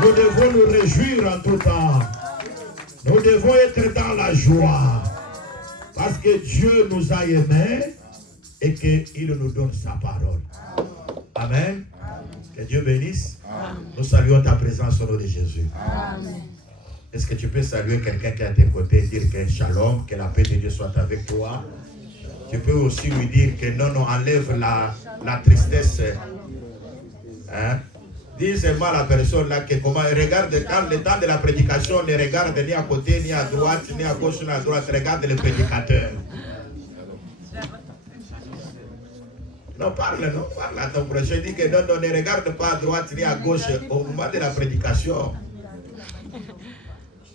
Nous devons nous réjouir en tout temps. Nous devons être dans la joie. Parce que Dieu nous a aimés et qu'il nous donne sa parole. Amen. Que Dieu bénisse. Amen. Nous saluons ta présence au nom de Jésus. Amen. Est-ce que tu peux saluer quelqu'un qui est à tes côtés et dire que shalom, que la paix de Dieu soit avec toi? Tu peux aussi lui dire que non, enlève la tristesse. Hein? Dis seulement à la personne là que comment regarde quand le temps de la prédication, ne regarde ni à côté, ni à droite, ni à gauche, ni à droite, regarde le prédicateur. Non, parle à ton prochain. Dis que non, ne regarde pas à droite ni à gauche au moment de la prédication.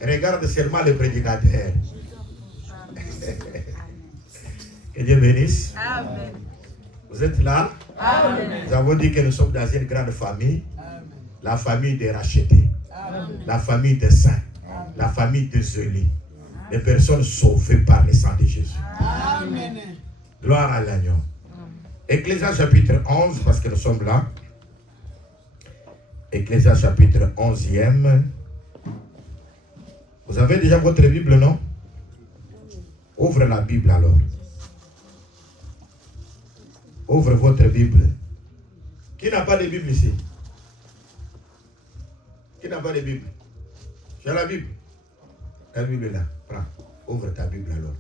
Regarde seulement le prédicateur. Que Dieu bénisse. Amen. Vous êtes là? Amen. Nous avons dit que nous sommes dans une grande famille. Amen. La famille des rachetés. Amen. La famille des saints. Amen. La famille des élus. Les personnes sauvées par le sang de Jésus. Amen. Gloire à l'agneau. Ecclésiaste chapitre 11, parce que nous sommes là. Ecclésiaste chapitre 11e. Vous avez déjà votre Bible, non? Ouvre la Bible alors. Ouvre votre Bible. Qui n'a pas de Bible ici? Qui n'a pas de Bible? Tu as la Bible? La Bible est là. Prends. Ouvre ta Bible alors.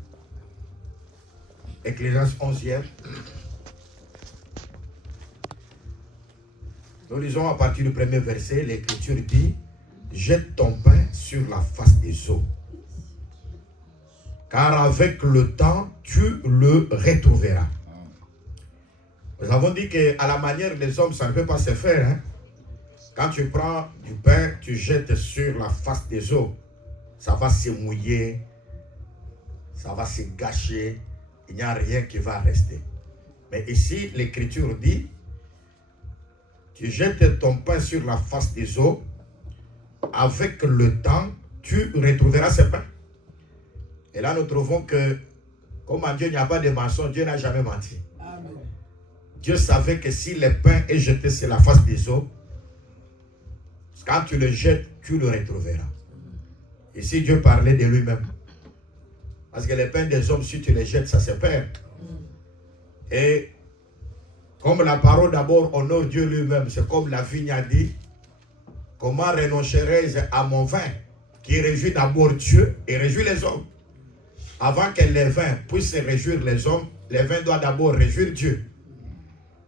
Ecclésiaste 11e. Nous lisons à partir du premier verset, l'Écriture dit: jette ton pain sur la face des eaux, car avec le temps, tu le retrouveras. Nous avons dit qu'à la manière des hommes, ça ne peut pas se faire. Hein? Quand tu prends du pain, tu jettes sur la face des eaux, ça va se mouiller, ça va se gâcher, il n'y a rien qui va rester. Mais ici, l'Écriture dit: tu jettes ton pain sur la face des eaux, avec le temps, tu retrouveras ce pain. Et là, nous trouvons que, comme en Dieu, il n'y a pas de mensonge, Dieu n'a jamais menti. Amen. Dieu savait que si le pain est jeté sur la face des eaux, quand tu le jettes, tu le retrouveras. Ici, Dieu parlait de lui-même. Parce que le pain des hommes, si tu le jettes, ça se perd. Et comme la parole d'abord honore Dieu lui-même, c'est comme la vigne a dit: comment renoncerai-je à mon vin qui réjouit d'abord Dieu et réjouit les hommes? Avant que le vin puisse réjouir les hommes, le vin doit d'abord réjouir Dieu.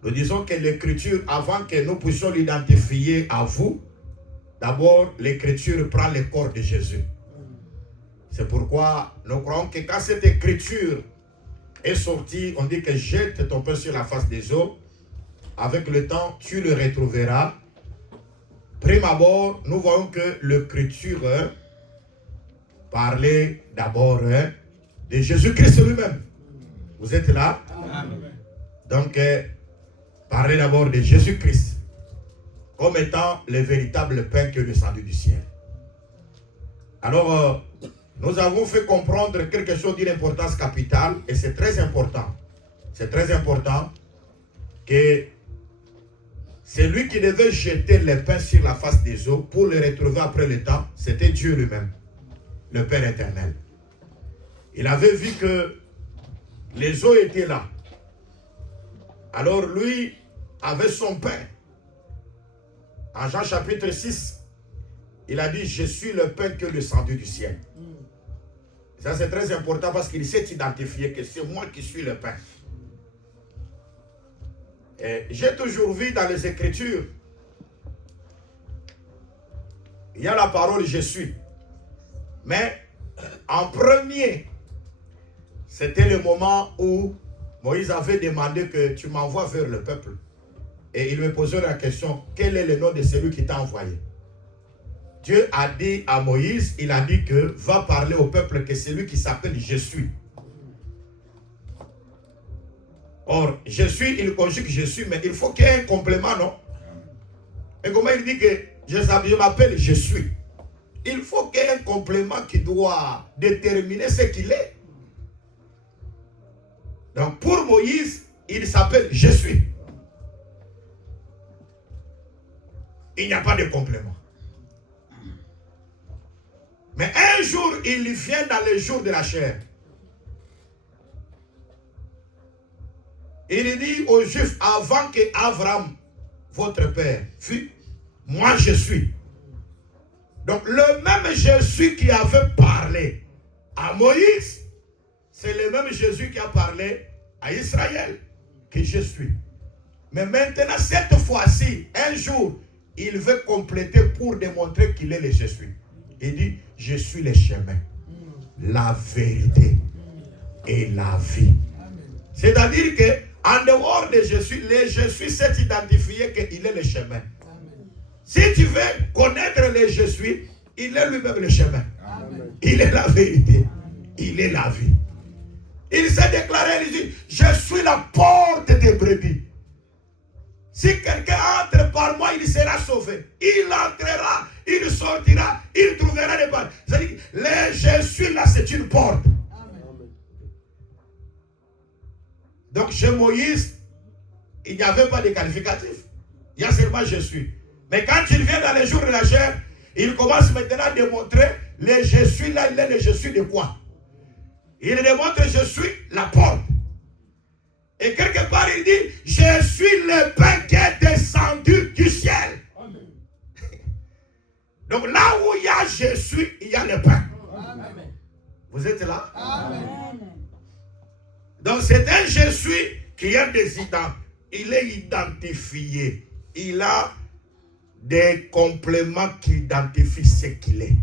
Nous disons que l'Écriture, avant que nous puissions l'identifier à vous, d'abord l'Écriture prend le corps de Jésus. C'est pourquoi nous croyons que quand cette Écriture est sortie, on dit que jette ton pain sur la face des eaux. Avec le temps, tu le retrouveras. Prime abord, nous voyons que l'Écriture parlait d'abord de Jésus-Christ lui-même. Vous êtes là? Amen. Donc, parlait d'abord de Jésus-Christ comme étant le véritable pain qui est descendu du ciel. Alors, nous avons fait comprendre quelque chose d'une importance capitale, et c'est très important. C'est très important que celui qui devait jeter le pain sur la face des eaux pour le retrouver après le temps, c'était Dieu lui-même, le Père éternel. Il avait vu que les eaux étaient là. Alors lui avait son pain. En Jean chapitre 6, il a dit: je suis le pain que le descendu du ciel. Ça c'est très important parce qu'il s'est identifié que c'est moi qui suis le pain. J'ai toujours vu dans les Écritures, il y a la parole je suis. Mais en premier, c'était le moment où Moïse avait demandé que tu m'envoies vers le peuple. Et il me posait la question: quel est le nom de celui qui t'a envoyé? Dieu a dit à Moïse, il a dit que va parler au peuple que c'est lui qui s'appelle je suis. Or, je suis, il conjugue je suis, mais il faut qu'il y ait un complément, non? Et comment il dit que je m'appelle je suis? Il faut qu'il y ait un complément qui doit déterminer ce qu'il est. Donc, pour Moïse, il s'appelle je suis. Il n'y a pas de complément. un jour, il vient dans le jour de la chair. Il dit aux Juifs, avant que Abraham, votre père, fût, moi je suis. Donc le même Jésus qui avait parlé à Moïse, c'est le même Jésus qui a parlé à Israël, que je suis. Mais maintenant, cette fois-ci, un jour, il veut compléter pour démontrer qu'il est le Jésus. Il dit, je suis le chemin, la vérité et la vie. C'est-à-dire que en dehors de Jésus, le Jésus s'est identifié qu'il est le chemin. Si tu veux connaître le Jésus, il est lui-même le chemin. Amen. Il est la vérité. Amen. Il est la vie. Il s'est déclaré, il dit, je suis la porte des brebis. Si quelqu'un entre par moi, il sera sauvé. Il entrera, il sortira, il trouvera des portes. C'est-à-dire que le Jésus là, c'est une porte. Amen. Donc chez Moïse, il n'y avait pas de qualificatif. Il y a seulement je suis. Mais quand il vient dans les jours de la chair, il commence maintenant à démontrer le je suis là, il est le je suis de quoi? Il démontre je suis la porte. Et quelque part il dit, je suis le pain qui est descendu du ciel. Amen. Donc là où il y a je suis, il y a le pain. Amen. Vous êtes là? Amen. Donc c'est un je suis qui a des identités. Il est identifié. Il a des compléments qui identifient ce qu'il est.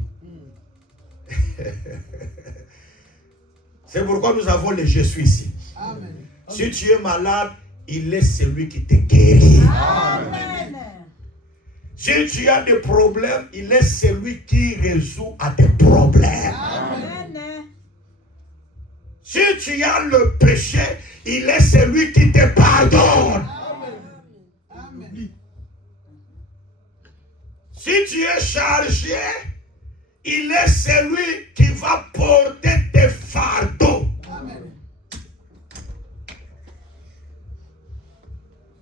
C'est pourquoi nous avons le je suis ici. Amen. Si tu es malade, il est celui qui te guérit. Amen. Si tu as des problèmes, il est celui qui résout à tes problèmes. Amen. Si tu as le péché, il est celui qui te pardonne. Amen. Si tu es chargé, il est celui qui va porter tes fardeaux. Amen.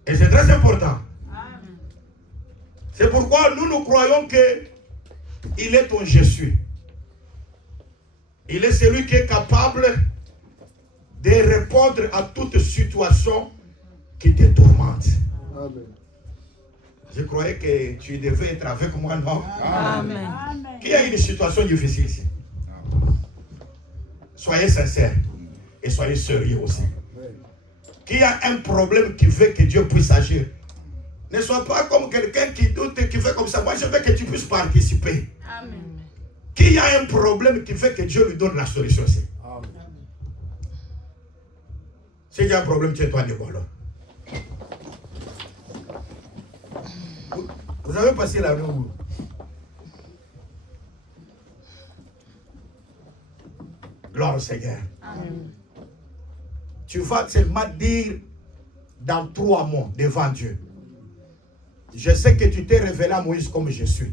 Et c'est très important. Amen. C'est pourquoi nous croyons qu'il est ton je suis. Il est celui qui est capable de répondre à toute situation qui te tourmente. Amen. Je croyais que tu devais être avec moi, non? Amen. Qui a une situation difficile ici? Soyez sincères et soyez sérieux aussi. Qui a un problème qui veut que Dieu puisse agir? Ne sois pas comme quelqu'un qui doute, qui fait comme ça. Moi, je veux que tu puisses participer. Amen. Qui a un problème qui fait que Dieu lui donne la solution aussi? Amen. S'il y a un problème, tiens-toi debout alors. Vous avez passé la nuit où? Gloire au Seigneur. Amen. Tu vas seulement dire dans 3 mots devant Dieu. Je sais que tu t'es révélé à Moïse comme je suis.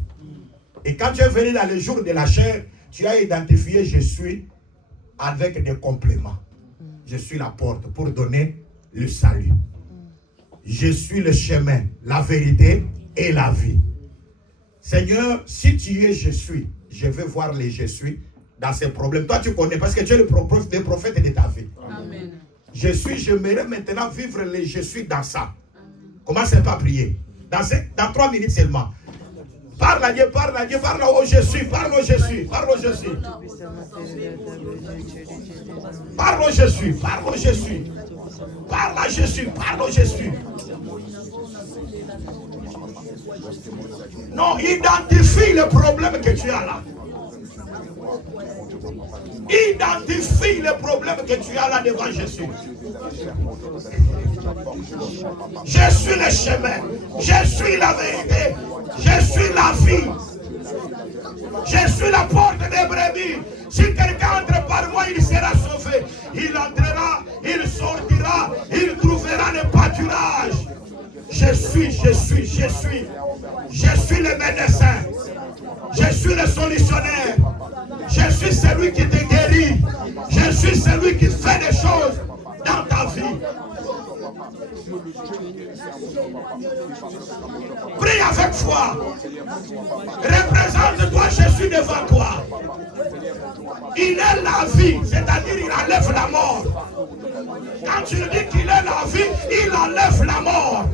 Et quand tu es venu dans le jour de la chair, tu as identifié je suis avec des compléments. Je suis la porte pour donner le salut. Je suis le chemin, la vérité et la vie. Seigneur, si tu es je suis, je vais voir les je suis dans ces problèmes. Toi tu connais parce que tu es le prophète de ta vie. Amen. Je suis, j'aimerais maintenant vivre les je suis dans ça. Commencez pas à prier. Dans 3 minutes seulement. Parle à Dieu, parle à Dieu, parle au je suis, parle au je suis, parle au je suis. Parle au je suis, parle au je suis. Parle à je suis, parle au je suis. Non, identifie le problème que tu as là. Identifie le problème que tu as là devant Jésus. Je suis le chemin, je suis la vérité, je suis la vie, je suis la porte des brebis. Si quelqu'un entre par moi, il sera sauvé. Il entrera, il sortira, il trouvera le pâturage. Je suis le médecin, je suis le solutionnaire, je suis celui qui te guérit, je suis celui qui fait des choses dans ta vie. Prie avec foi, Représente-toi Jésus devant toi. Il est la vie, c'est-à-dire il enlève la mort. Quand tu dis qu'il est la vie, il enlève la mort.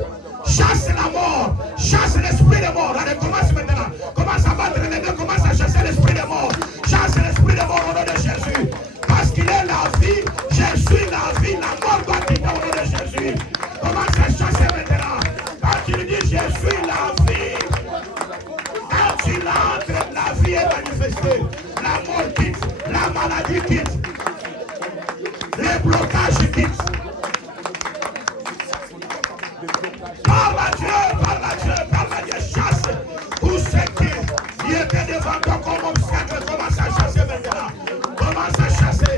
Chasse la mort, chasse l'esprit de mort. Allez, commence maintenant. Commence à battre les mains, commence à chasser l'esprit de mort. Chasse l'esprit de mort au nom de Jésus. Parce qu'il est la vie, je suis la vie, la mort doit quitter au nom de Jésus. Commence à chasser maintenant. Quand tu dis je suis la vie, quand tu l'entres, la vie est manifestée. La mort quitte, la maladie quitte, les blocages quittent. Parle à Dieu, chasse tout ce qui était devant toi comme obstacle. Commence à chasser maintenant. Commence à chasser.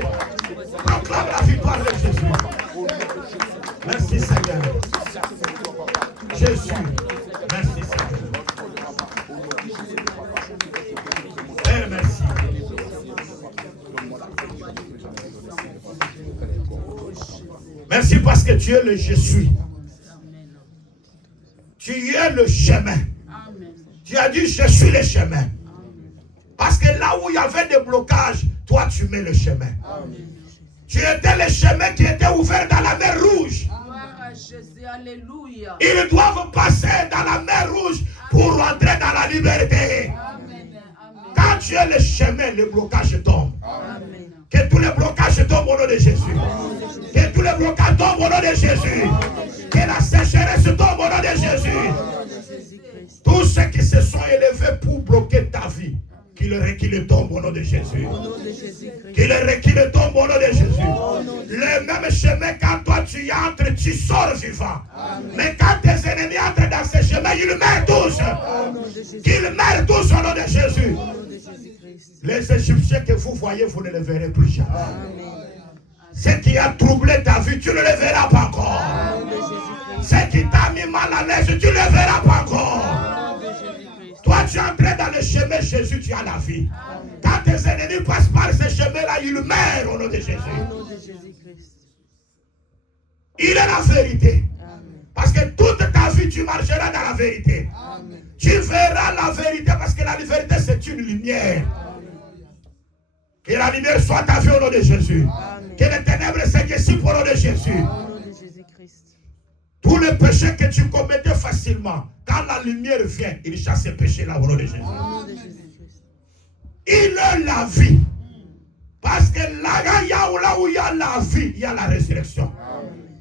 Proclame la victoire de Jésus. Merci Seigneur. Jésus. Merci Seigneur. Père, merci. Merci parce que tu es le je suis. Tu es le chemin. Amen. Tu as dit je suis le chemin. Amen. Parce que là où il y avait des blocages, toi tu mets le chemin. Amen. Tu étais le chemin qui était ouvert dans la mer Rouge. Alléluia. Ils doivent passer dans la mer Rouge pour rentrer dans la liberté. Amen. Quand tu es le chemin, le blocage tombe. Amen. Que tous les blocages tombent au nom de Jésus. Amen. Que tous les blocages tombent au nom de Jésus. Amen. Que la sécheresse tombe au nom de Jésus. Tous ceux qui se sont élevés pour bloquer ta vie, qu'ils tombent au nom de Jésus. Qu'ils tombent au nom de Jésus. Le même chemin, quand toi tu y entres, tu sors vivant. Amen. Mais quand tes ennemis entrent dans ce chemin, ils meurent tous. Qu'ils meurent tous au nom de Jésus. Les Égyptiens que vous voyez, vous ne les verrez plus jamais. Amen. Ce qui a troublé ta vie, tu ne le verras pas encore. Ce qui t'a mis mal à l'aise, tu ne le verras pas encore. Toi, tu es entré dans le chemin Jésus, tu as la vie. Quand tes ennemis passent par ce chemin-là, ils meurent au nom de Jésus. Il est la vérité. Parce que toute ta vie, tu marcheras dans la vérité. Tu verras la vérité parce que la vérité, c'est une lumière. Que la lumière soit ta vie au nom de Jésus. Que les ténèbres s'extirpent au nom de Jésus. Tous les péchés que tu commettais facilement, quand la lumière vient, il chasse ces péchés-là au nom de Jésus. Il est la vie. Parce que là où il y a la vie, il y a la résurrection.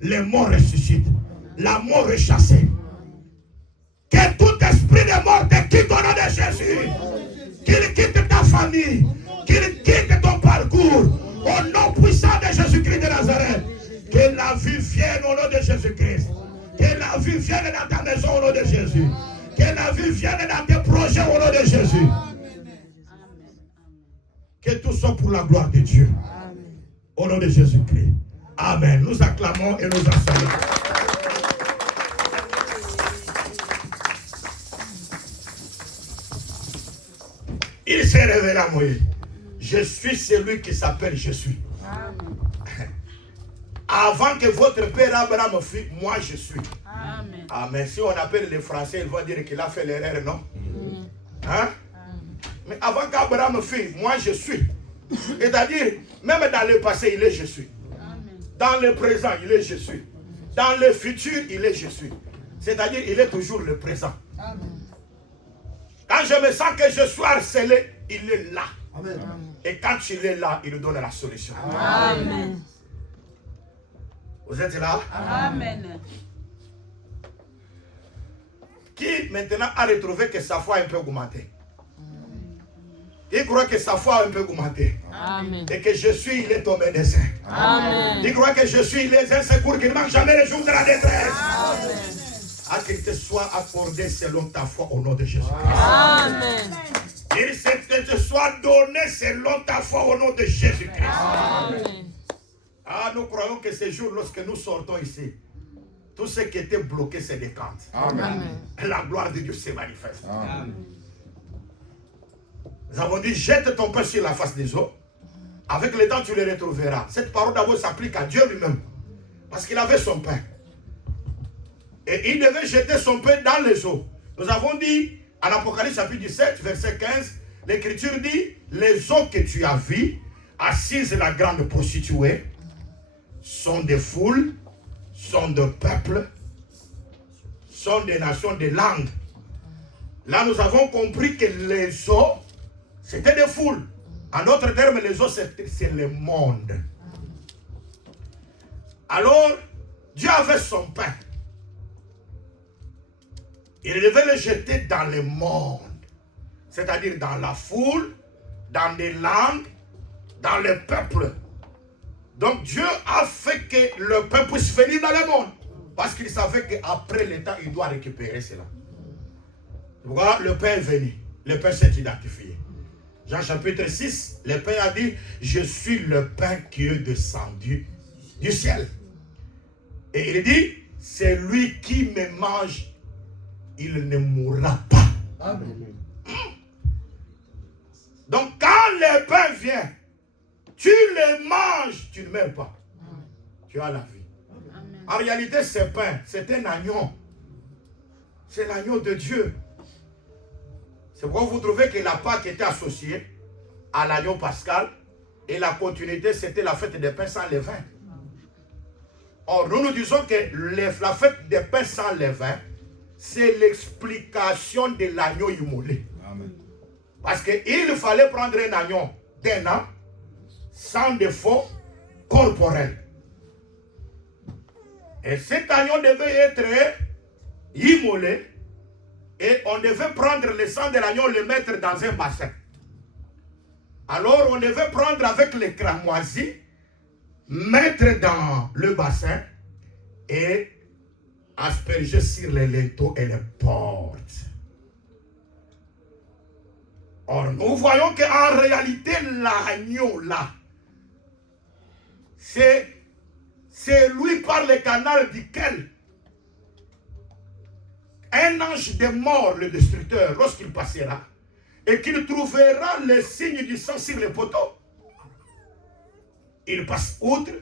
Les morts ressuscitent. La mort est chassée. Que tout esprit de mort te quitte au nom de Jésus. Qu'il quitte ta famille. Qu'il quitte ton parcours. Au nom puissant de Jésus-Christ de Nazareth. Que la vie vienne au nom de Jésus-Christ. Que la vie vienne dans ta maison au nom de Jésus. Que la vie vienne dans tes projets au nom de Jésus. Que tout soit pour la gloire de Dieu. Au nom de Jésus-Christ. Amen. Nous acclamons et nous enseignons. Il s'est révélé à Moïse. Je suis celui qui s'appelle Je suis. Amen. Avant que votre père Abraham fût, moi je suis. Amen. Amen. Si on appelle les Français, ils vont dire qu'il a fait l'erreur, non? Hein? Mais avant qu'Abraham fût, moi je suis. C'est-à-dire, même dans le passé, il est je suis. Dans le présent, il est je suis. Dans le futur, il est je suis. C'est-à-dire, il est toujours le présent. Amen. Quand je me sens que je suis harcelé, il est là. Amen. Et quand il est là, il nous donne la solution. Amen. Vous êtes là? Amen. Qui maintenant a retrouvé que sa foi a un peu augmenté? Il croit que sa foi a un peu augmenté. Amen. Et que je suis, il est ton médecin. Amen. Il croit que je suis, il est un secours qui ne manque jamais le jour de la détresse. Amen. À qu'il te soit accordé selon ta foi au nom de Jésus. Amen. Il te soit donné selon ta foi au nom de Jésus-Christ. Amen. Ah, nous croyons que ce jour, lorsque nous sortons ici, tout ce qui était bloqué se décante. Amen. La gloire de Dieu se manifeste. Amen. Nous avons dit, jette ton pain sur la face des eaux. Avec le temps, tu le retrouveras. Cette parole d'abord s'applique à Dieu lui-même. Parce qu'il avait son pain. Et il devait jeter son pain dans les eaux. Nous avons dit, En Apocalypse chapitre 17, verset 15, l'Écriture dit, les eaux que tu as vues, assises la grande prostituée, sont des foules, sont des peuples, sont des nations, des langues. Là, nous avons compris que les eaux, c'était des foules. En d'autres termes, les eaux, c'est le monde. Alors, Dieu avait son pain. Il devait le jeter dans le monde. C'est-à-dire dans la foule, dans les langues, dans le peuple. Donc Dieu a fait que le pain puisse venir dans le monde. Parce qu'il savait qu'après le temps, il doit récupérer cela. Voilà, le pain est venu. Le pain s'est identifié. Jean chapitre 6, le pain a dit, je suis le pain qui est descendu du ciel. Et il dit, c'est lui qui me mange, il ne mourra pas. Amen. Donc quand le pain vient, tu le manges, tu ne meurs pas. Tu as la vie. Amen. En réalité, ce pain, c'est un agneau. C'est l'agneau de Dieu. C'est pourquoi vous trouvez que la Pâque était associée à l'agneau pascal et la continuité, c'était la fête des pains sans levain. Or, nous disons que la fête des pains sans levain, c'est l'explication de l'agneau immolé. Amen. Parce qu'il fallait prendre un agneau d'un an, sans défaut corporel. Et cet agneau devait être immolé, et on devait prendre le sang de l'agneau, le mettre dans un bassin. Alors on devait prendre avec les cramoisis, mettre dans le bassin et asperger sur les linteaux et les portes. Or, nous voyons qu'en réalité, l'agneau là, c'est lui par le canal duquel un ange de mort, le destructeur, lorsqu'il passera, et qu'il trouvera le signe du sang sur les poteaux, il passe outre,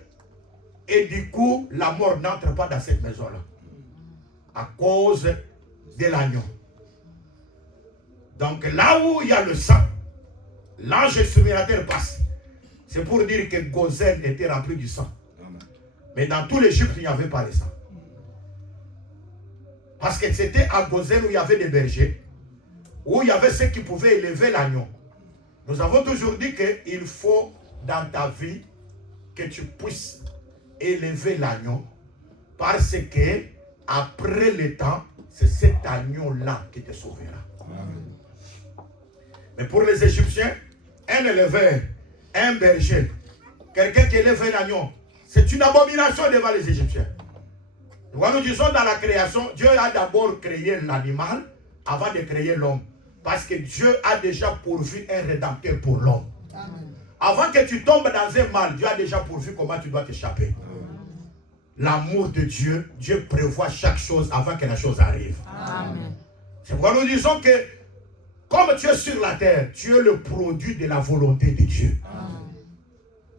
et du coup, la mort n'entre pas dans cette maison-là, à cause de l'agneau. Donc là où il y a le sang, l'ange exterminateur passe. C'est pour dire que Gozen était rempli du sang. Mais dans tout l'Égypte, il n'y avait pas de sang. Parce que c'était à Gozen où il y avait des bergers, où il y avait ceux qui pouvaient élever l'agneau. Nous avons toujours dit qu'il faut dans ta vie que tu puisses élever l'agneau, parce que après le temps, c'est cet agneau-là qui te sauvera. Amen. Mais pour les Égyptiens, un éleveur, un berger, quelqu'un qui élève un agneau, c'est une abomination devant les Égyptiens. Nous disons dans la création, Dieu a d'abord créé l'animal avant de créer l'homme. Parce que Dieu a déjà pourvu un rédempteur pour l'homme. Avant que tu tombes dans un mal, Dieu a déjà pourvu comment tu dois t'échapper. L'amour de Dieu, Dieu prévoit chaque chose avant que la chose arrive. Amen. C'est pourquoi nous disons que comme tu es sur la terre, tu es le produit de la volonté de Dieu. Amen.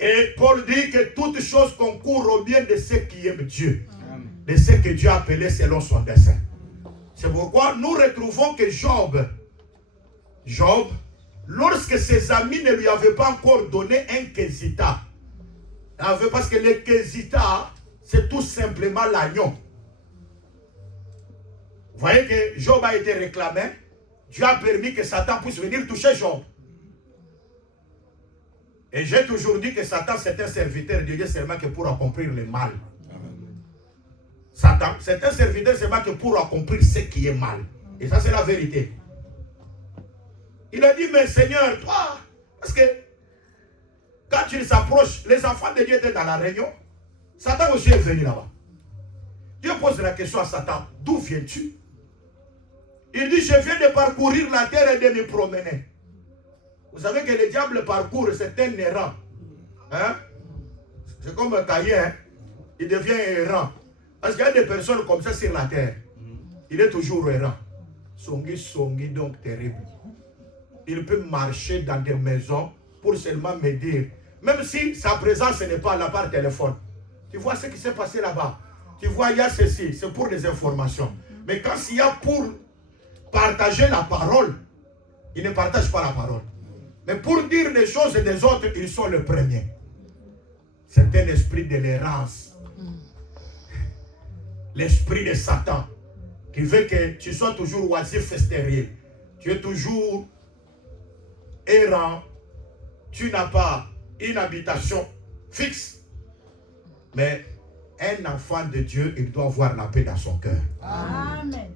Et Paul dit que toute chose concourt au bien de ceux qui aiment Dieu. Amen. De ceux que Dieu a appelés selon son dessein. C'est pourquoi nous retrouvons que Job, lorsque ses amis ne lui avaient pas encore donné un quesita, parce que le quesita, c'est tout simplement l'agneau. Vous voyez que Job a été réclamé. Dieu a permis que Satan puisse venir toucher Job. Et j'ai toujours dit que Satan, c'est un serviteur de Dieu seulement que pour accomplir le mal. Amen. Satan, c'est un serviteur seulement que pour accomplir ce qui est mal. Et ça, c'est la vérité. Il a dit, mais Seigneur, toi, parce que quand il s'approche, les enfants de Dieu étaient dans la réunion, Satan aussi est venu là-bas. Dieu pose la question à Satan, d'où viens-tu? Il dit, je viens de parcourir la terre et de me promener. Vous savez que le diable parcourt, c'est un errant. Hein? C'est comme un cahier, hein? Il devient errant. Parce qu'il y a des personnes comme ça sur la terre. Il est toujours errant. Songi, donc terrible. Il peut marcher dans des maisons pour seulement me dire, même si sa présence n'est pas là par téléphone. Tu vois ce qui s'est passé là-bas. Tu vois, il y a ceci, c'est pour des informations. Mais quand il y a pour partager la parole, ils ne partagent pas la parole. Mais pour dire les choses des autres, ils sont les premiers. C'est un esprit de l'errance. L'esprit de Satan qui veut que tu sois toujours oisif et stérile. Tu es toujours errant. Tu n'as pas une habitation fixe. Mais un enfant de Dieu, il doit avoir la paix dans son cœur. Amen.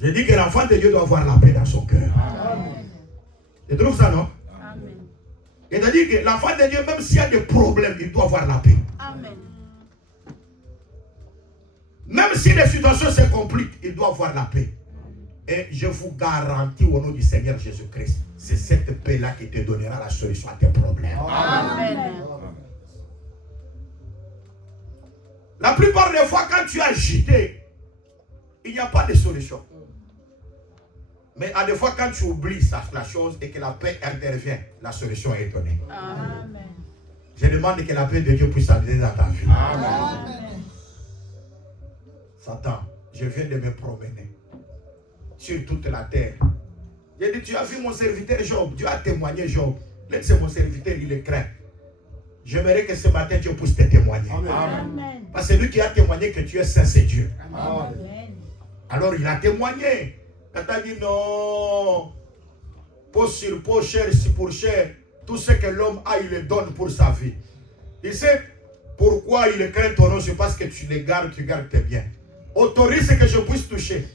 Je dis que l'enfant de Dieu doit avoir la paix dans son cœur. Amen. Tu trouves ça, non? Amen. C'est-à-dire que l'enfant de Dieu, même s'il y a des problèmes, il doit avoir la paix. Amen. Même si les situations se compliquent, il doit avoir la paix. Et je vous garantis au nom du Seigneur Jésus-Christ, c'est cette paix-là qui te donnera la solution à tes problèmes. Amen. La plupart des fois, quand tu es agité, il n'y a pas de solution. Mais à des fois, quand tu oublies la chose et que la paix intervient, la solution est donnée. Amen. Je demande que la paix de Dieu puisse habiter dans ta vie. Amen. Satan, je viens de me promener sur toute la terre. J'ai dit, tu as vu mon serviteur Job. Dieu a témoigné Job. Laisse mon serviteur, il est craint. J'aimerais que ce matin Dieu puisse te témoigner. Amen. Parce que lui qui a témoigné que tu es saint, c'est Dieu. Amen. Alors il a témoigné. Il a dit non. Peau sur peau, chair pour chair. Tout ce que l'homme a, il le donne pour sa vie. Il sait pourquoi il craint ton nom. C'est parce que tu les gardes, tu gardes tes biens. Autorise que je puisse toucher.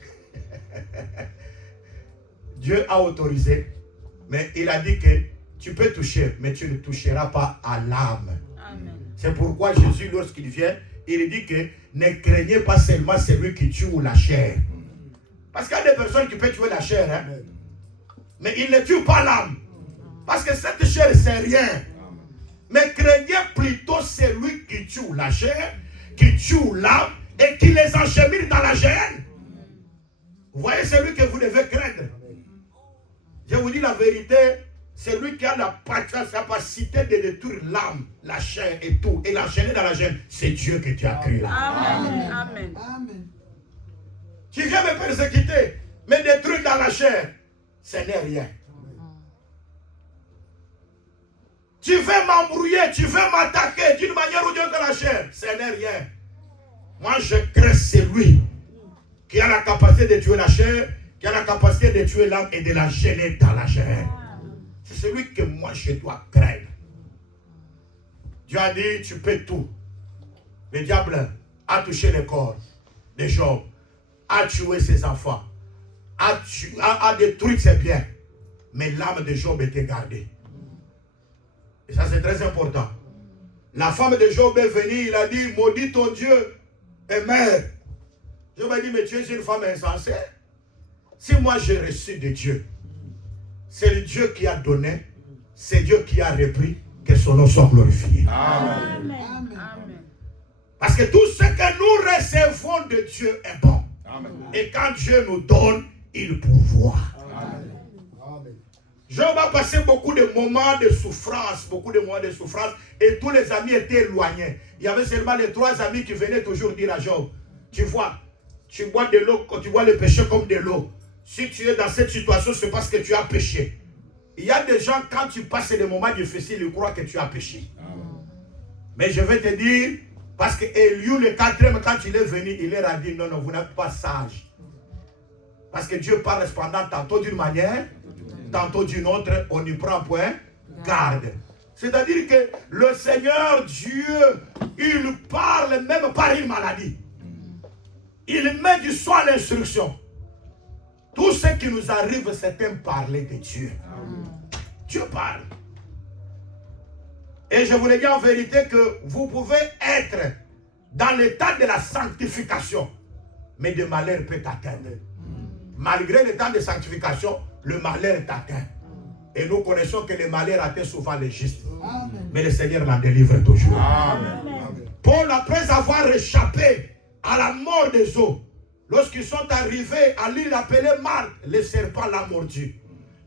Dieu a autorisé. Mais il a dit que tu peux toucher, mais tu ne toucheras pas à l'âme. C'est pourquoi Jésus, lorsqu'il vient, il dit que ne craignez pas seulement celui qui tue la chair. Parce qu'il y a des personnes qui peuvent tuer la chair, hein? Mais il ne tue pas l'âme. Parce que cette chair, c'est rien. Mais craignez plutôt celui qui tue la chair, qui tue l'âme et qui les enchemine dans la géhenne. Vous voyez celui que vous devez craindre. Je vous dis la vérité, celui qui a la capacité de détruire l'âme, la chair et tout, et l'enchaîner dans la géhenne, c'est Dieu que tu as créé là. Amen. Amen. Amen. Tu viens me persécuter, mais détruire dans la chair, ce n'est rien. Tu veux m'embrouiller, tu veux m'attaquer d'une manière ou d'une autre dans la chair, ce n'est rien. Moi, je crains celui qui a la capacité de tuer la chair, qui a la capacité de tuer l'âme et de la gêner dans la chair. C'est celui que moi, je dois craindre. Dieu a dit, tu peux tout. Le diable a touché le corps de Job, a tué ses enfants, a détruit ses biens. Mais l'âme de Job était gardée. Et ça, c'est très important. La femme de Job est venue, il a dit, maudit ton Dieu et mère. Job a dit, mais tu es une femme insensée. Si moi j'ai reçu de Dieu, c'est le Dieu qui a donné, c'est Dieu qui a repris, que son nom soit glorifié. Amen. Parce que tout ce que nous recevons de Dieu est bon. Amen. Et quand Dieu nous donne, il pourvoit. Job a passé beaucoup de moments de souffrance, et tous les amis étaient éloignés. Il y avait seulement les 3 amis qui venaient toujours dire à Job, tu vois, tu bois de l'eau, quand tu vois le péché comme de l'eau. Si tu es dans cette situation, c'est parce que tu as péché. Il y a des gens, quand tu passes des moments difficiles, ils croient que tu as péché. Mais je vais te dire, parce que Eliou, le 4e, quand il est venu, il leur a dit, non, non, vous n'êtes pas sage. Parce que Dieu parle cependant tantôt d'une manière, tantôt d'une autre, on n'y prend point garde. C'est-à-dire que le Seigneur Dieu, il parle même par une maladie. Il met du soin à l'instruction. Tout ce qui nous arrive, c'est un parler de Dieu. Dieu parle. Et je vous le dis en vérité que vous pouvez être dans l'état de la sanctification, mais le malheur peut t'atteindre. Malgré l'état de sanctification, le malheur est atteint. Et nous connaissons que le malheur atteint souvent les justes. Mais le Seigneur l'en délivre toujours. Amen. Paul, après avoir échappé à la mort des eaux, lorsqu'ils sont arrivés à l'île appelée Marthe, le serpent l'a mordu.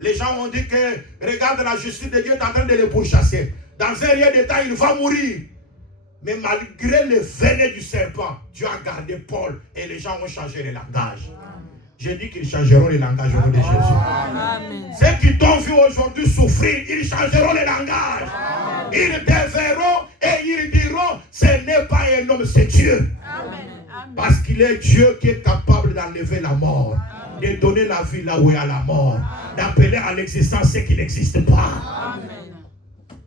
Les gens ont dit que, regarde, la justice de Dieu est en train de les pourchasser. Dans un rien de temps, il va mourir. Mais malgré le venin du serpent, Dieu a gardé Paul et les gens ont changé de langage. Je dis qu'ils changeront le langage au nom de Jésus. Amen. Ceux qui t'ont vu aujourd'hui souffrir, ils changeront le langage. Ils te verront et ils diront, ce n'est pas un homme, c'est Dieu. Parce qu'il est Dieu qui est capable d'enlever la mort, de donner la vie là où il y a la mort, d'appeler à l'existence ce qui n'existe pas.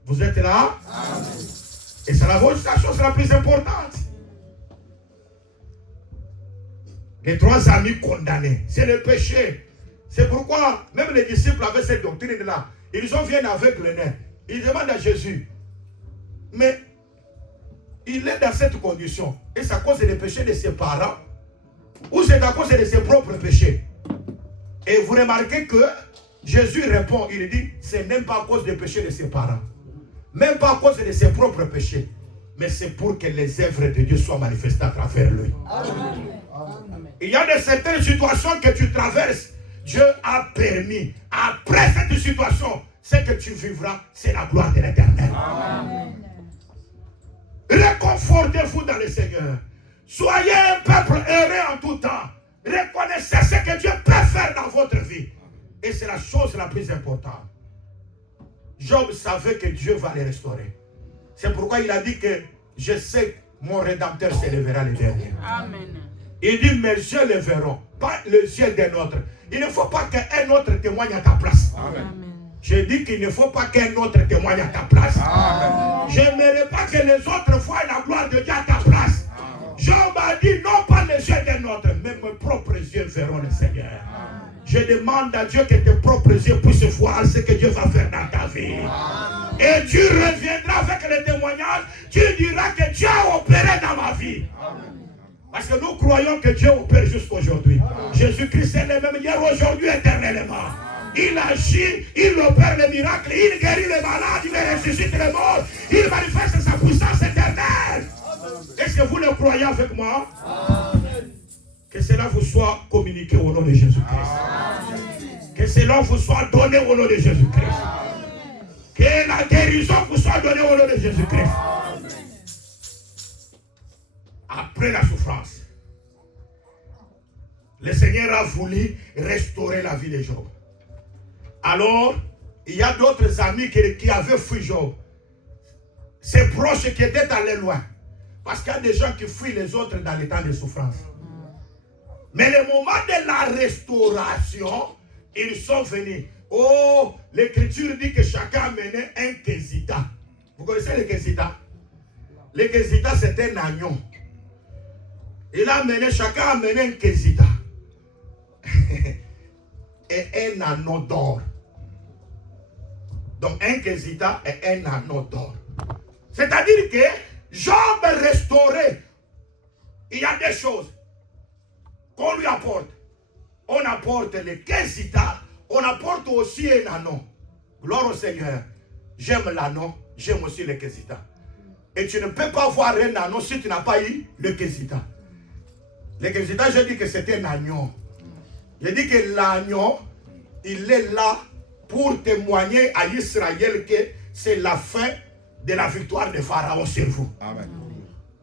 Vous êtes là? Et c'est la chose la plus importante. Les 3 amis condamnés, c'est le péché. C'est pourquoi même les disciples avaient cette doctrine-là. Ils ont viennent avec le nez. Ils demandent à Jésus, mais il est dans cette condition. Et c'est à cause des péchés de ses parents ou c'est à cause de ses propres péchés? Et vous remarquez que Jésus répond, il dit, ce n'est pas à cause des péchés de ses parents. Même pas à cause de ses propres péchés. Mais c'est pour que les œuvres de Dieu soient manifestées à travers lui. Amen. Il y a de certaines situations que tu traverses. Dieu a permis. Après cette situation, ce que tu vivras, c'est la gloire de l'Éternel. Réconfortez-vous dans le Seigneur. Soyez un peuple heureux en tout temps. Reconnaissez ce que Dieu peut faire dans votre vie. Et c'est la chose la plus importante. Job savait que Dieu va les restaurer. C'est pourquoi il a dit que je sais que mon Rédempteur s'élèvera le dernier. Amen. Il dit mes yeux le verront, pas les yeux d'un autre. Il ne faut pas qu'un autre témoigne à ta place. Amen. Je dis qu'il ne faut pas qu'un autre témoigne à ta place. Amen. Je n'aimerais pas que les autres voient la gloire de Dieu à ta place. Amen. Job a dit non pas les yeux d'un autre, mais mes propres yeux verront le Seigneur. Amen. Je demande à Dieu que tes propres yeux puissent voir ce que Dieu va faire dans ta vie. Amen. Et tu reviendras avec le témoignage. Tu diras que Dieu a opéré dans ma vie. Amen. Parce que nous croyons que Dieu opère jusqu'aujourd'hui. Jésus-Christ est le même hier, aujourd'hui, éternellement. Il agit, il opère les miracles, il guérit les malades, il ressuscite les morts, il manifeste sa puissance éternelle. Est-ce que vous le croyez avec moi? Amen. Que cela vous soit communiqué au nom de Jésus-Christ. Que cela vous soit donné au nom de Jésus-Christ. Que la guérison vous soit donnée au nom de Jésus-Christ. Après la souffrance, le Seigneur a voulu restaurer la vie de Job. Alors, il y a d'autres amis qui avaient fui Job. Ses proches qui étaient allés loin. Parce qu'il y a des gens qui fuient les autres dans les temps de souffrance. Mais le moment de la restauration, ils sont venus. Oh, l'Écriture dit que chacun amenait un quesita. Vous connaissez le quesita? Le quesita, c'est un agneau. Chacun a amené un quesita. Et un anneau d'or. Donc un quesita et un anneau d'or. C'est-à-dire que Job est restauré. Il y a des choses qu'on lui apporte. On apporte le quesita, on apporte aussi un anneau. Gloire au Seigneur. J'aime l'anneau, j'aime aussi le quesita. Et tu ne peux pas voir un anneau si tu n'as pas eu le quesita. Le quesita, je dis que c'est un agneau. Je dis que l'agneau, il est là pour témoigner à Israël que c'est la fin de la victoire de Pharaon sur vous. Amen.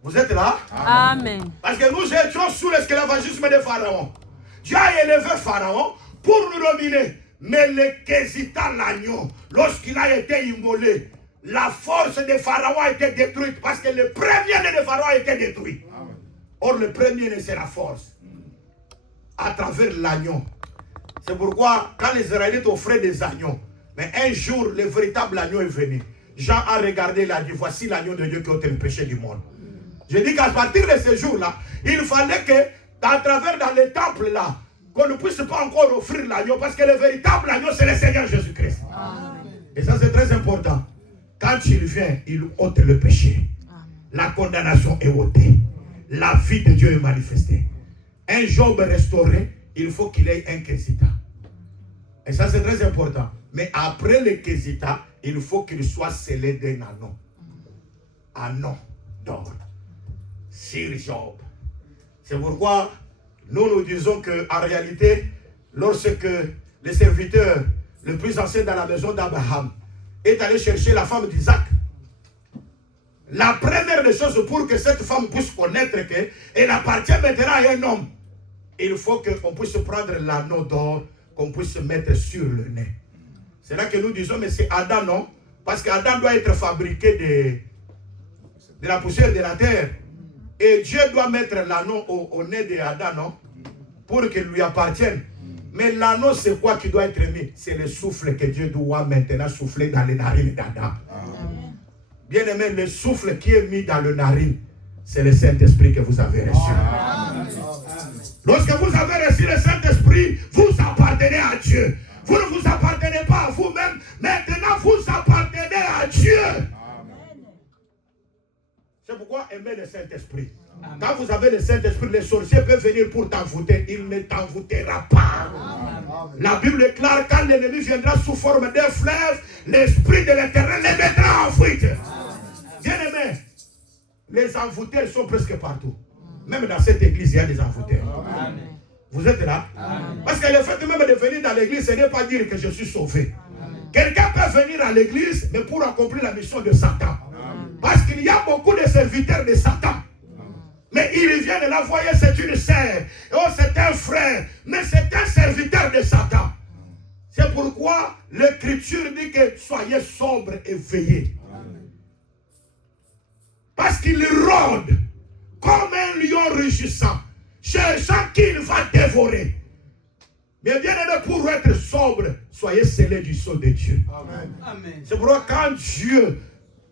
Vous êtes là? Amen. Parce que nous étions sous l'esclavagisme de Pharaon. Dieu a élevé Pharaon pour nous dominer. Mais le quesita, l'agneau, lorsqu'il a été immolé, la force de Pharaon a été détruite parce que le premier de Pharaon a été détruit. Amen. Or, le premier, c'est la force. À travers l'agneau. C'est pourquoi, quand les Israélites offraient des agneaux, mais un jour, le véritable agneau est venu. Jean a regardé, il a dit, voici l'agneau de Dieu qui ôte le péché du monde. Je dis qu'à partir de ce jour-là, il fallait que, à travers dans les temples là, qu'on ne puisse pas encore offrir l'agneau, parce que le véritable agneau, c'est le Seigneur Jésus-Christ. Et ça, c'est très important. Quand il vient, il ôte le péché. La condamnation est ôtée. La vie de Dieu est manifestée. Un Job restauré, il faut qu'il ait un quesita. Et ça, c'est très important. Mais après le quesita, il faut qu'il soit scellé d'un anneau. Anneau d'or. Sur Job. C'est pourquoi nous disons qu'en réalité, lorsque le serviteur le plus ancien dans la maison d'Abraham est allé chercher la femme d'Isaac, la première des choses pour que cette femme puisse connaître qu'elle appartient maintenant à un homme, il faut qu'on puisse prendre l'anneau d'or, qu'on puisse mettre sur le nez. C'est là que nous disons, mais c'est Adam, non? Parce qu'Adam doit être fabriqué de la poussière de la terre. Et Dieu doit mettre l'anneau au nez d'Adam, non? Pour qu'il lui appartienne. Mais l'anneau, c'est quoi qui doit être mis? C'est le souffle que Dieu doit maintenant souffler dans les narines d'Adam. Bien aimé, le souffle qui est mis dans le narine, c'est le Saint-Esprit que vous avez reçu. Lorsque vous avez reçu le Saint-Esprit, vous appartenez à Dieu. Vous ne vous appartenez pas à vous-même. Maintenant, vous appartenez à Dieu. C'est pourquoi aimer le Saint-Esprit. Quand vous avez le Saint-Esprit, les sorciers peuvent venir pour t'envoûter. Il ne t'envoûtera pas. La Bible est claire, quand l'ennemi viendra sous forme d'un fleuve, l'Esprit de l'Éternel les mettra en fuite. Bien aimé, les envoûteurs sont presque partout. Même dans cette église, il y a des envoûteurs. Vous êtes là? Parce que le fait même de venir dans l'église, ce n'est pas dire que je suis sauvé. Quelqu'un peut venir à l'église, mais pour accomplir la mission de Satan. Parce qu'il y a beaucoup de serviteurs de Satan. Mais ils viennent là, voyez, c'est une sœur. Oh, c'est un frère. Mais c'est un serviteur de Satan. C'est pourquoi l'Écriture dit que soyez sobres et veillez. Parce qu'il rôde comme un lion rugissant, cherchant qu'il va dévorer. Mais bien aimé, pour être sobre, soyez scellés du sceau de Dieu. C'est pourquoi quand Dieu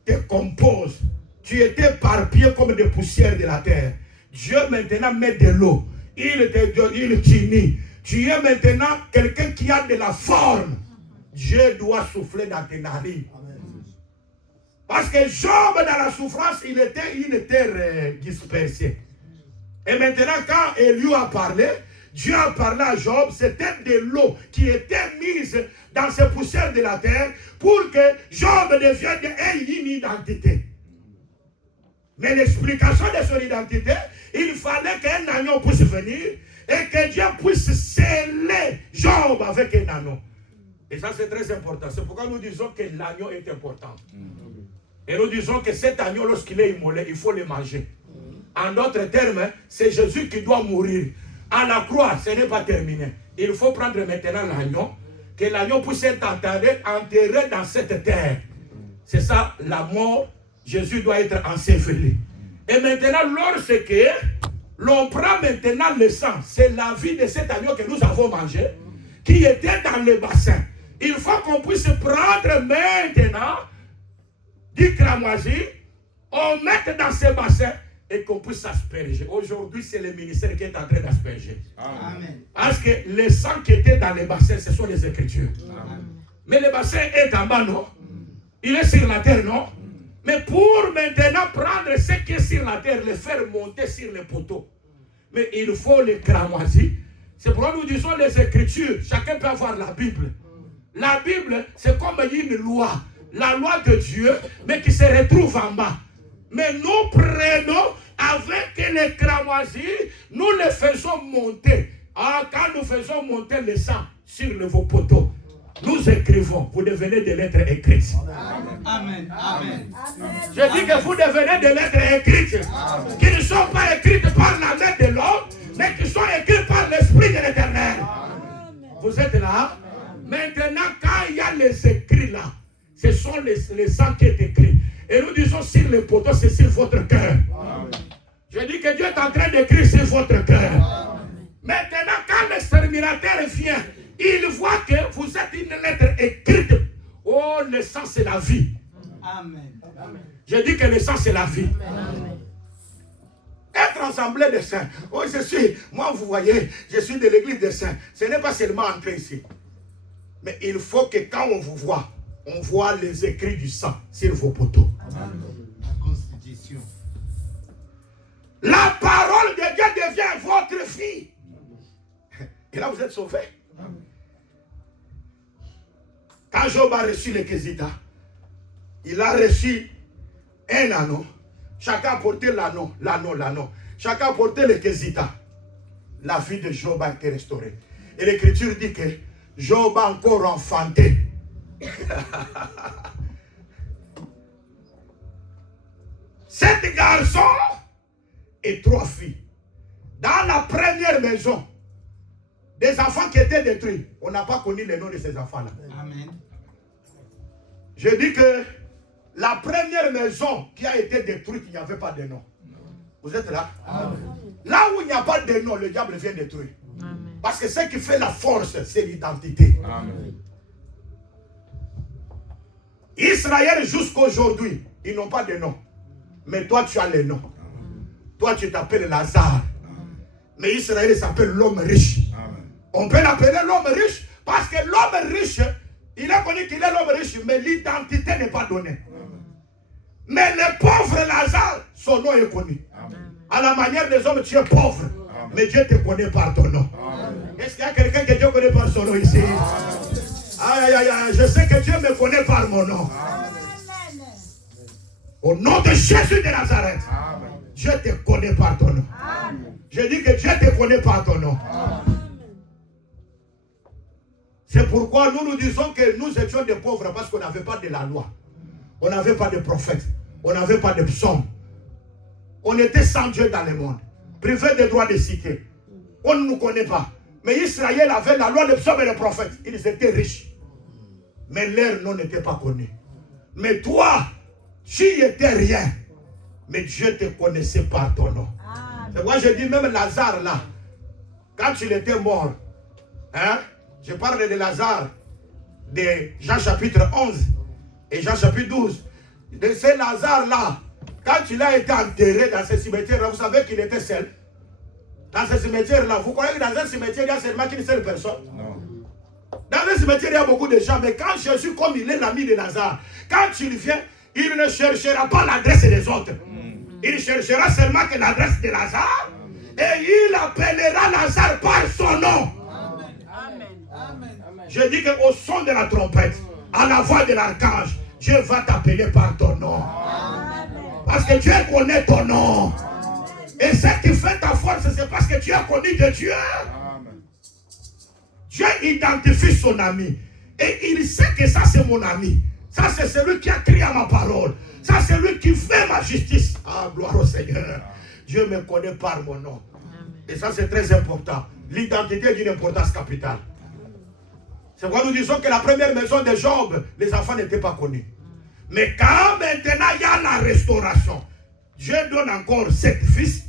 te compose, tu étais éparpillé comme des poussières de la terre. Dieu maintenant met de l'eau. Il t'unit. Tu es maintenant quelqu'un qui a de la forme. Dieu doit souffler dans tes narines. Parce que Job, dans la souffrance, il était dispersé. Et maintenant, quand Élie a parlé, Dieu a parlé à Job, c'était de l'eau qui était mise dans ces poussières de la terre pour que Job devienne une identité. Mais l'explication de son identité, il fallait qu'un agneau puisse venir et que Dieu puisse sceller Job avec un agneau. Et ça, c'est très important. C'est pourquoi nous disons que l'agneau est important. Et nous disons que cet agneau, lorsqu'il est immolé, il faut le manger. En d'autres termes, c'est Jésus qui doit mourir. À la croix, ce n'est pas terminé. Il faut prendre maintenant l'agneau, que l'agneau puisse être enterré dans cette terre. C'est ça, la mort. Jésus doit être enseveli. Et maintenant, lorsque l'on prend maintenant le sang, c'est la vie de cet agneau que nous avons mangé, qui était dans le bassin. Il faut qu'on puisse prendre maintenant du cramoisi, on mette dans ce bassin et qu'on puisse asperger. Aujourd'hui, c'est le ministère qui est en train d'asperger. Parce que le sang qui était dans le bassin, ce sont les Écritures. Amen. Mais le bassin est en bas, non? Il est sur la terre, non? Mais pour maintenant prendre ce qui est sur la terre, le faire monter sur les poteaux. Mais il faut le cramoisi. C'est pourquoi nous disons les Écritures. Chacun peut avoir la Bible. La Bible, c'est comme une loi. La loi de Dieu, mais qui se retrouve en bas. Mais nous prenons avec les cramoisis, nous les faisons monter. Quand nous faisons monter le sang sur vos poteaux, nous écrivons, vous devenez des lettres écrites. Amen. Amen. Je dis que vous devenez des lettres écrites, qui ne sont pas écrites par la main de l'homme, mais qui sont écrites par l'Esprit de l'Éternel. Vous êtes là? Maintenant, quand il y a les écrits là, ce sont les sangs qui est écrit. Et nous disons sur les poteaux, c'est sur votre cœur. Je dis que Dieu est en train d'écrire sur votre cœur. Maintenant, quand l'exterminateur vient, il voit que vous êtes une lettre écrite. Oh, le sang, c'est la vie. Amen. Je dis que le sang, c'est la vie. Amen. Être assemblée de saints. Oh, moi, vous voyez, je suis de l'église des saints. Ce n'est pas seulement entrer ici. Mais il faut que quand on vous voit, on voit les écrits du sang sur vos poteaux. Amen. La constitution. La parole de Dieu devient votre fille. Et là, vous êtes sauvés. Quand Job a reçu les Kézita, il a reçu un anneau. Chacun a porté l'anneau. Chacun a porté les Kézita. La vie de Job a été restaurée. Et l'Écriture dit que Job a encore enfanté. 7 garçons et 3 filles. Dans la première maison, des enfants qui étaient détruits. On n'a pas connu les noms de ces enfants-là. Amen. Je dis que la première maison qui a été détruite, il n'y avait pas de nom. Vous êtes là? Amen. Là où il n'y a pas de nom, le diable vient détruire. Amen. Parce que ce qui fait la force, c'est l'identité. Amen. Israël jusqu'aujourd'hui, ils n'ont pas de nom. Mais toi, tu as le nom. Toi, tu t'appelles Lazare. Mais Israël s'appelle l'homme riche. Amen. On peut l'appeler l'homme riche parce que l'homme riche, il a connu qu'il est l'homme riche, mais l'identité n'est pas donnée. Mais le pauvre Lazare, son nom est connu. Amen. À la manière des hommes, tu es pauvre. Amen. Mais Dieu te connaît par ton nom. Amen. Est-ce qu'il y a quelqu'un que Dieu connaît par son nom ici? Aïe, aïe, aïe, je sais que Dieu me connaît par mon nom. Au nom de Jésus de Nazareth, Amen. Dieu te connaît par ton nom. Je dis que Dieu te connaît par ton nom. C'est pourquoi nous nous disons que nous étions des pauvres parce qu'on n'avait pas de la loi. On n'avait pas de prophète. On n'avait pas de psaume. On était sans Dieu dans le monde. Privé des droits de cité. On ne nous connaît pas. Mais Israël avait la loi, le psaume et le prophète. Ils étaient riches. Mais leur nom n'était pas connu. Mais toi, tu étais rien. Mais Dieu te connaissait par ton nom. C'est pourquoi je dis même Lazare là. Quand il était mort. Hein? Je parle de Lazare. De Jean chapitre 11. Et Jean chapitre 12. De ce Lazare là. Quand il a été enterré dans ce cimetière là. Vous savez qu'il était seul. Dans ce cimetière là. Vous croyez que dans un cimetière il y a seulement qu'une seule personne? Non. Dans un cimetière, il y a beaucoup de gens, mais quand Jésus, comme il est l'ami de Lazare, quand il vient, il ne cherchera pas l'adresse des autres. Il cherchera seulement que l'adresse de Lazare, et il appellera Lazare par son nom. Je dis qu'au son de la trompette, à la voix de l'archange, Dieu va t'appeler par ton nom. Parce que Dieu connaît ton nom. Et ce qui fait ta force, c'est parce que tu as connu de Dieu. Dieu identifie son ami. Et il sait que ça c'est mon ami. Ça c'est celui qui a crié à ma parole. Ça c'est lui qui fait ma justice. Ah, gloire au Seigneur. Dieu me connaît par mon nom. Et ça c'est très important. L'identité est d'une importance capitale. C'est pourquoi nous disons que la première maison de Job, les enfants n'étaient pas connus. Mais quand maintenant il y a la restauration, Dieu donne encore 7 fils.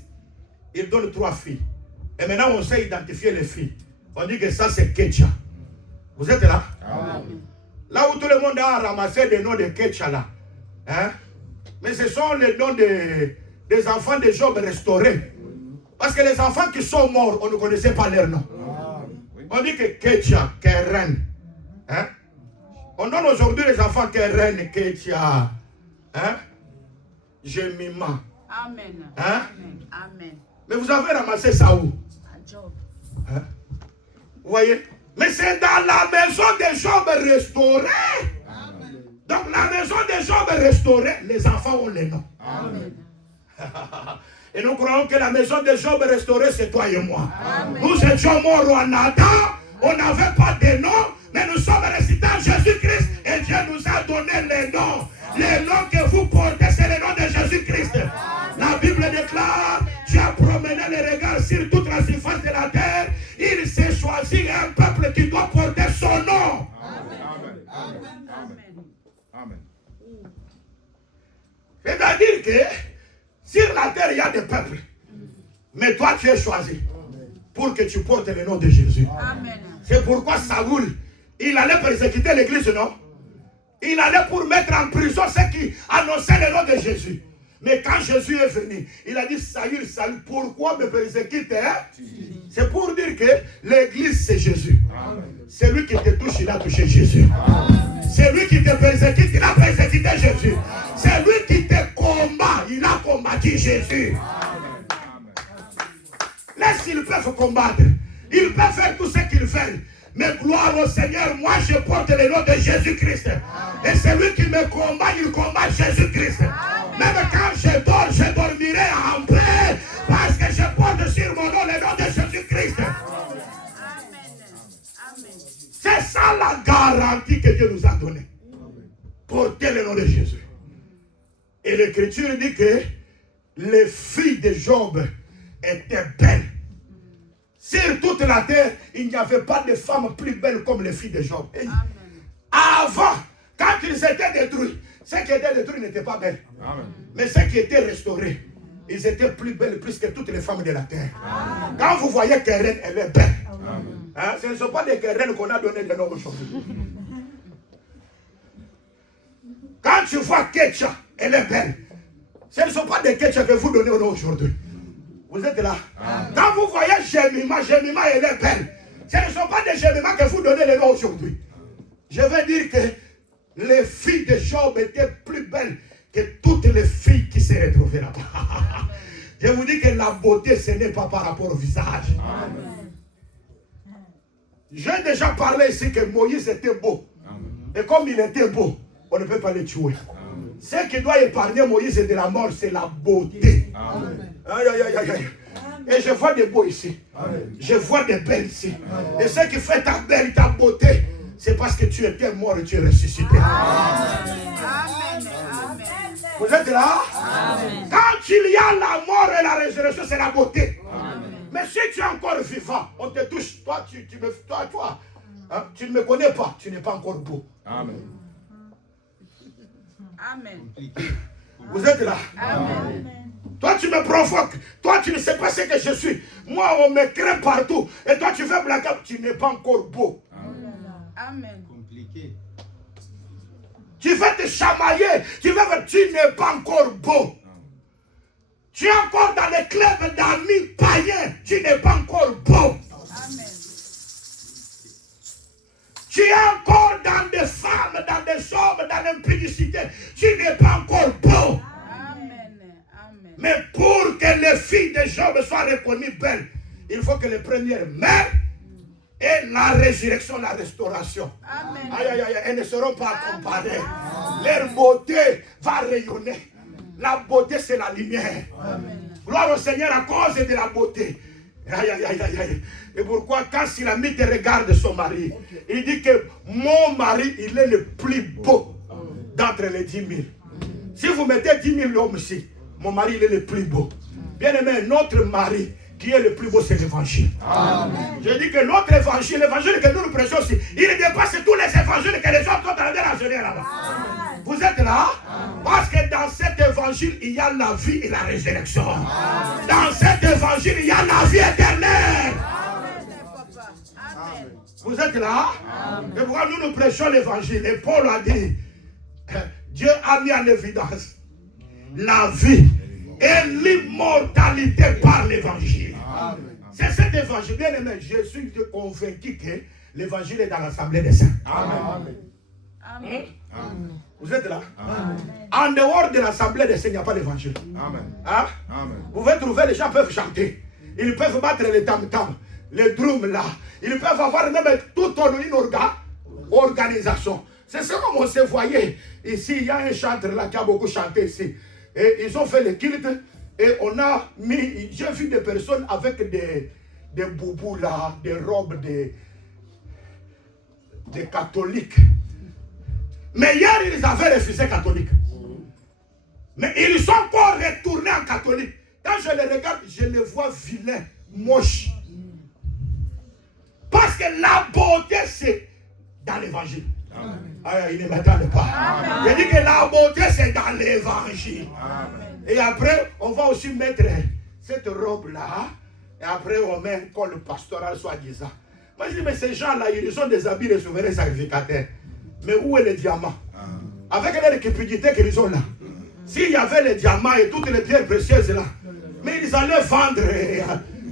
Il donne 3 filles. Et maintenant on sait identifier les filles. On dit que ça c'est Ketcha. Vous êtes là? Amen. Là où tout le monde a ramassé des noms de Ketcha là. Hein? Mais ce sont les noms des enfants de Job restaurés. Parce que les enfants qui sont morts, on ne connaissait pas leur nom. On dit que Ketcha, Keren. Hein? On donne aujourd'hui les enfants Keren, Ketcha. Hein? Jemima. Amen. Hein? Amen. Mais vous avez ramassé ça où? À Job. Hein? Vous voyez? Mais c'est dans la maison de Job restaurée. Amen. Donc la maison de Job restaurée, les enfants ont les noms. Amen. Et nous croyons que la maison de Job restaurée, c'est toi et moi. Amen. Nous étions morts en Adam, on n'avait pas de nom, mais nous sommes restés en Jésus-Christ et Dieu nous a donné les noms. Les noms que vous portez, c'est les noms de Jésus-Christ. La Bible déclare, Dieu a promené les regards sur toute la surface de la terre. Il s'est choisi un peuple qui doit porter son nom. Amen. Amen. Amen. Amen. C'est-à-dire que sur la terre, il y a des peuples. Mais toi, tu es choisi pour que tu portes le nom de Jésus. Amen. C'est pourquoi Saoul, il allait persécuter l'église, non? Il allait pour mettre en prison ceux qui annonçaient le nom de Jésus. Mais quand Jésus est venu, il a dit, Saül, Saül, pourquoi me persécutes, hein? C'est pour dire que l'église, c'est Jésus. C'est lui qui te touche, il a touché Jésus. C'est lui qui te persécute, il a persécuté Jésus. C'est lui qui te combat, il a combattu Jésus. Laisse-ils peuvent combattre. Ils peuvent faire tout ce qu'ils veulent. Mais gloire au Seigneur, moi je porte le nom de Jésus-Christ. Et celui qui me combat, il combat Jésus-Christ. Même quand je dors, je dormirai en paix. Parce que je porte sur mon nom le nom de Jésus-Christ. C'est ça la garantie que Dieu nous a donnée. Porter le nom de Jésus. Et l'Écriture dit que les filles de Job étaient belles. Sur toute la terre, il n'y avait pas de femmes plus belles comme les filles de Job. Et avant, quand ils étaient détruits, ceux qui étaient détruits n'étaient pas belles. Amen. Mais ceux qui étaient restaurés, ils étaient plus belles plus que toutes les femmes de la terre. Amen. Quand vous voyez Keren, elle est belle. Hein, ce ne sont pas des Keren qu'on a donné de nom aujourd'hui. Quand tu vois Ketcha, elle est belle. Ce ne sont pas des Ketcha que vous donnez au nom aujourd'hui. Vous êtes là. Amen. Quand vous voyez Jemima, elle est belle. Ce ne sont pas des Jemima que vous donnez le nom aujourd'hui. Je veux dire que les filles de Job étaient plus belles que toutes les filles qui se retrouvaient là-bas. Je vous dis que la beauté, ce n'est pas par rapport au visage. Amen. J'ai déjà parlé ici que Moïse était beau. Amen. Et comme il était beau, on ne peut pas le tuer. Amen. Ce qui doit épargner Moïse de la mort, c'est la beauté. Amen. Aïe, aïe, aïe, aïe. Et je vois des beaux ici. Amen. Je vois des belles ici. Amen. Et ce qui fait ta belle, ta beauté, c'est parce que tu étais mort et tu es ressuscité. Amen. Vous êtes là? Amen. Quand il y a la mort et la résurrection, c'est la beauté. Amen. Mais si tu es encore vivant, on te touche. Toi, hein, tu ne me connais pas. Tu n'es pas encore beau. Amen. Amen. Vous êtes là? Amen. Toi, tu me provoques. Toi, tu ne sais pas ce que je suis. Moi, on me craint partout. Et toi, tu veux blaguer. Tu n'es pas encore beau. Amen. Compliqué. Tu veux te chamailler. Tu n'es pas encore beau. Tu es encore dans les clubs d'amis païens. Tu n'es pas encore beau. Amen. Tu es encore dans des femmes, dans des hommes, dans l'impudicité. Tu n'es pas encore beau. Amen. Amen. Mais pour que les filles de Job soient reconnues belles, il faut que les premières meurent et la résurrection, la restauration. Amen. Aïe, aïe, aïe, elles ne seront pas comparées. Leur beauté va rayonner. La beauté, c'est la lumière. Amen. Gloire au Seigneur à cause de la beauté. Aïe, aïe, aïe, aïe, aïe. Et pourquoi, quand Silamite regarde son mari, il dit que mon mari, il est le plus beau d'entre les 10 000. Si vous mettez 10 000 hommes ici, mon mari, il est le plus beau. Bien aimé, notre mari, qui est le plus beau, c'est l'évangile. Je dis que notre évangile, l'évangile que nous prêchons aussi, il dépasse tous les évangiles que les autres sont en train d'enseigner là-bas. Vous êtes là? Parce que dans cet évangile, il y a la vie et la résurrection. Dans cet évangile, il y a la vie éternelle. Vous êtes là? Et pourquoi nous prêchons l'évangile? Et Paul a dit, Dieu a mis en évidence la vie et l'immortalité par l'évangile. C'est cet évangile. Bien aimé, je suis convaincu que l'évangile est dans l'assemblée des saints. Amen. Amen. Amen. Vous êtes là? Amen. En dehors de l'assemblée des saints, il n'y a pas d'évangile. Amen. Hein? Amen. Vous pouvez trouver, les gens peuvent chanter. Ils peuvent battre les tam-tams, les drums là. Ils peuvent avoir même toute une organisation. C'est ça comme on se voyait. Ici, il y a un chanteur là qui a beaucoup chanté ici. Et ils ont fait le culte. Et on a mis, j'ai vu des personnes avec des boubous là, des robes des catholiques. Mais hier, ils avaient refusé catholique. Mais ils sont encore retournés en catholique. Quand je les regarde, je les vois vilains, moches. Parce que la beauté, c'est dans l'évangile. Il ne m'attendent pas. Je dis que la beauté, c'est dans l'évangile. Et après, on va aussi mettre cette robe-là. Et après, on met un col pastoral, soi-disant. Moi, je dis, mais ces gens-là, ils ont des habits de souverains sacrificateurs. Mais où est le diamant? Avec les cupidité qu'ils ont là. S'il y avait les diamants et toutes les pierres précieuses là, mais ils allaient vendre.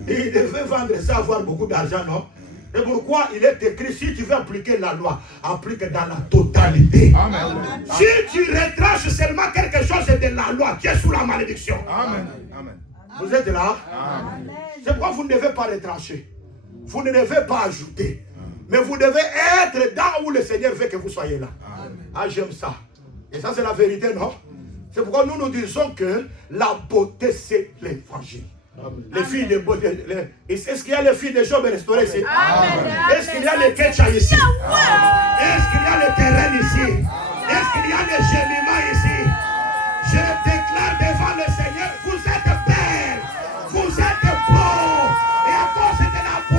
Ils devaient vendre ça, avoir beaucoup d'argent, non? Et pourquoi il est écrit, si tu veux appliquer la loi, applique dans la totalité. Amen. Si tu retranches seulement quelque chose de la loi, tu es sous la malédiction. Amen. Amen. Vous êtes là? Amen. C'est pourquoi vous ne devez pas retrancher. Vous ne devez pas ajouter. Mais vous devez être dans où le Seigneur veut que vous soyez là. Amen. Ah, j'aime ça. Et ça, c'est la vérité, non? C'est pourquoi nous disons que la beauté, c'est l'évangile. Les filles de beauté. Est-ce qu'il y a les filles de Job restaurées ici? Est-ce qu'il y a les Ketcha ici? Est-ce qu'il y a les terrains ici? Est-ce qu'il y a les gémiments ici? Je déclare devant le Seigneur, vous êtes belles, vous êtes beaux. Et à cause de la beauté,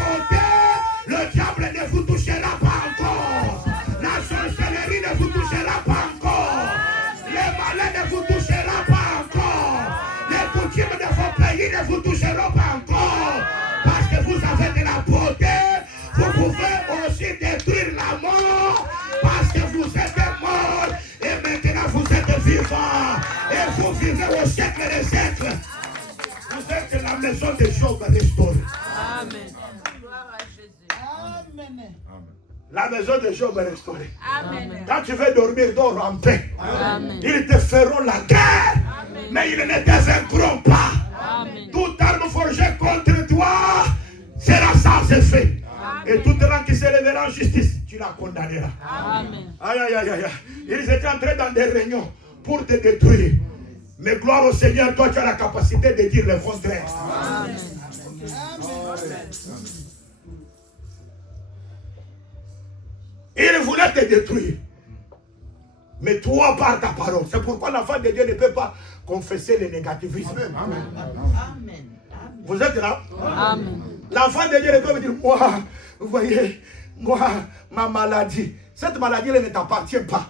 vivez au siècle des siècles. Vous êtes la maison de Job restaurée. Amen. Gloire à Jésus. Amen. La maison de Job est restaurée. Amen. Quand tu veux dormir, dors en paix. Amen. Ils te feront la guerre, mais ils ne te vaincront pas. Amen. Toute arme forgée contre toi sera sans effet. Et toute langue qui se lèvera en justice, tu la condamneras. Amen. Aïe, aïe, aïe, aïe. Ils étaient entrés dans des réunions pour te détruire. Mais gloire au Seigneur, toi tu as la capacité de dire le contraire. Amen. Ils voulaient te détruire. Mais toi, par ta parole. C'est pourquoi l'enfant de Dieu ne peut pas confesser le négativisme. Amen. Vous êtes là? Amen. L'enfant de Dieu ne peut pas dire, moi, vous voyez, moi, ma maladie. Cette maladie ne t'appartient pas.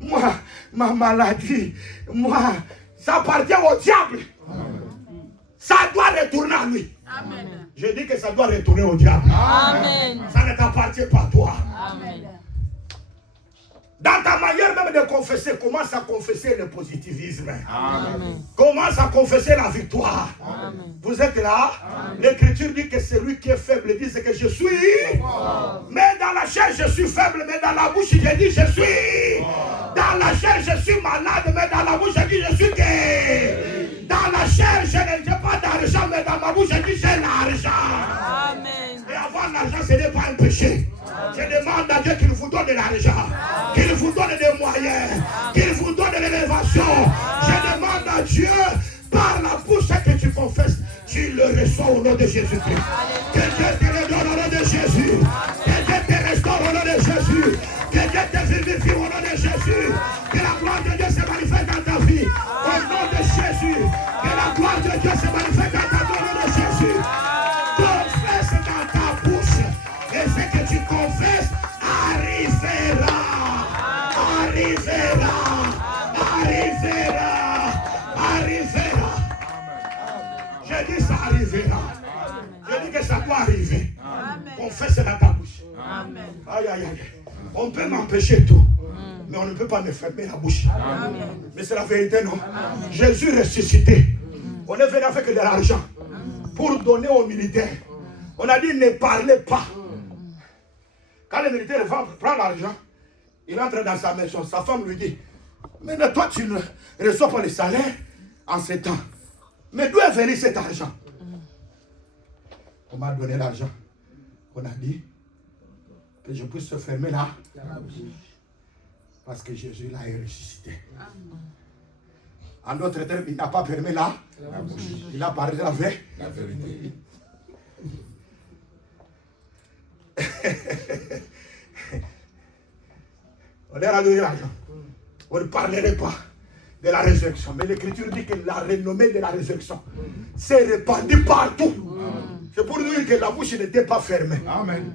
Moi, ma maladie, moi, ça appartient au diable. Ça doit retourner à lui. Amen. Je dis que ça doit retourner au diable. Amen. Ça ne t'appartient pas toi. Amen. Dans ta manière même de confesser, commence à confesser le positivisme. Amen. Commence à confesser la victoire. Amen. Vous êtes là? L'écriture dit que celui qui est faible dit que je suis. Mais dans la chair, je suis faible, mais dans la bouche, je dis je suis. Dans la chair, je suis malade, mais dans la bouche, je dis je suis guéri. Dans la chair, je n'ai pas d'argent, mais dans ma bouche, je dis j'ai l'argent. Amen. Et avoir l'argent, ce n'est pas un péché. Je demande à Dieu qu'il vous donne de l'argent, qu'il vous donne des moyens, qu'il vous donne de l'élévation. Je demande à Dieu, par la bouche que tu confesses, tu le reçois au nom de Jésus-Christ. Que Dieu te le donne au nom de Jésus. Que Dieu te restaure au nom de Jésus. Que Dieu te vivifie au nom de Jésus. Que la gloire de Dieu se manifeste dans ta vie. Au nom de Jésus. Que la gloire de Dieu se manifeste dans ta vie au nom de Jésus. Confesse dans ta bouche. Et ce que tu confesses arrivera. Arrivera. Arrivera. Arrivera. Je dis ça arrivera. Je dis que ça doit arriver. Confesse dans ta bouche. Amen. Aïe, aïe, aïe. On peut m'empêcher tout, mais on ne peut pas me fermer la bouche. Mais c'est la vérité, non? Jésus ressuscité. On est venu avec de l'argent pour donner aux militaires. On a dit ne parlez pas. Quand le militaire prend l'argent, il entre dans sa maison. Sa femme lui dit, mais toi tu ne reçois pas le salaire en ce temps. Mais d'où est venu cet argent? On m'a donné l'argent. On a dit que je puisse se fermer là. Parce que Jésus l'a ressuscité. En d'autres termes, il n'a pas fermé là. Il a parlé avec la vérité. On est rendu l'argent. On ne parlerait pas de la résurrection. Mais l'Écriture dit que la renommée de la résurrection s'est répandue partout. C'est pour dire que la bouche n'était pas fermée. Amen.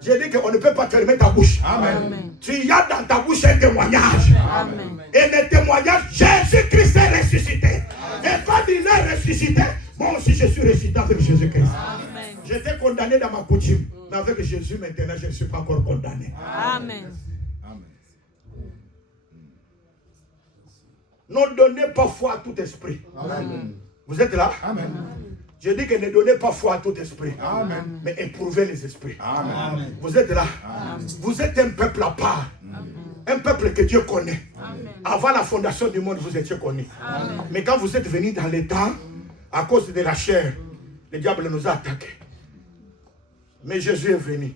J'ai dit qu'on ne peut pas fermer ta bouche. Amen. Tu y as dans ta bouche un témoignage. Amen. Et le témoignage, Jésus-Christ est ressuscité. Et quand il est ressuscité, moi aussi je suis ressuscité avec Jésus-Christ. J'étais condamné dans ma coutume. Mais avec Jésus maintenant, je ne suis pas encore condamné. Amen. Ne donnez pas foi à tout esprit. Amen. Vous êtes là? Amen. Je dis que ne donnez pas foi à tout esprit. Amen. Mais éprouvez les esprits. Amen. Vous êtes là? Amen. Vous êtes un peuple à part. Amen. Un peuple que Dieu connaît. Amen. Avant la fondation du monde, vous étiez connus. Amen. Mais quand vous êtes venus dans les temps, à cause de la chair, le diable nous a attaqués. Mais Jésus est venu.